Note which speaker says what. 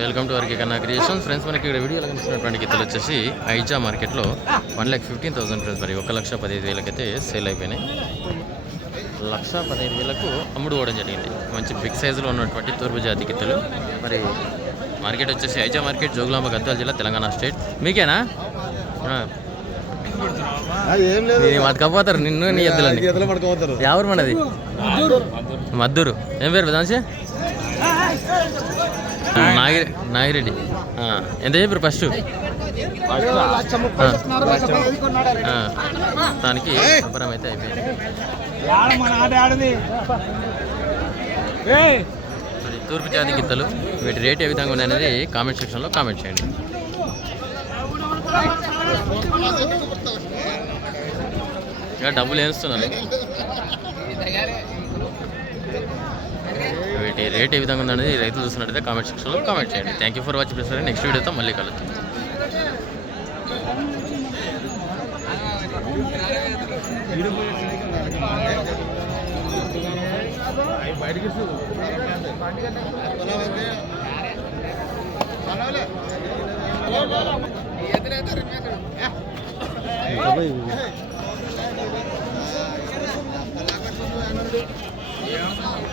Speaker 1: Welcome to వర్కి కన్నా creation. Friends మనకి ఇక్కడ వీడియోలో కనిపిస్తున్నటువంటి గిత్తలు వచ్చేసి ఐజా మార్కెట్లో one lakh fifteen thousand friends మరి ఒక లక్ష పదిహేను వేలకైతే సేల్ అయిపోయినాయి. లక్ష పదిహేను వేలకు అమ్ముడు పోవడం జరిగింది. మంచి బిగ్ సైజులో ఉన్నటువంటి తూర్పు జాతి గిత్తలు. మరి మార్కెట్ వచ్చేసి ఐజా మార్కెట్ జోగులాంబ గద్వాల జిల్లా తెలంగాణ స్టేట్. మీకేనా? మతకపోతారు? నిన్ను నీ ఎద్దులని. ఎవరు మనది? మద్దూరు. ఏం పేరు? పెదాంశ నాగి నాగిరెడ్డి. ఎంత చెప్పారు ఫస్ట్ దానికి వ్యాపారం అయితే అయిపోయింది. తూర్పు జాతి గిత్తలు వీటి రేట్ ఏ విధంగా ఉన్నాయనేది కామెంట్ సెక్షన్లో కామెంట్ చేయండి. డబ్బులు వేస్తున్నారు వీటి రేట్ ఏ విధంగా ఉందనేది రైతులు చూస్తున్నట్టయితే కామెంట్ సెక్షన్లో కామెంట్ చేయండి thank you for watching please next వీడియోతో మళ్ళీ కలుద్దాం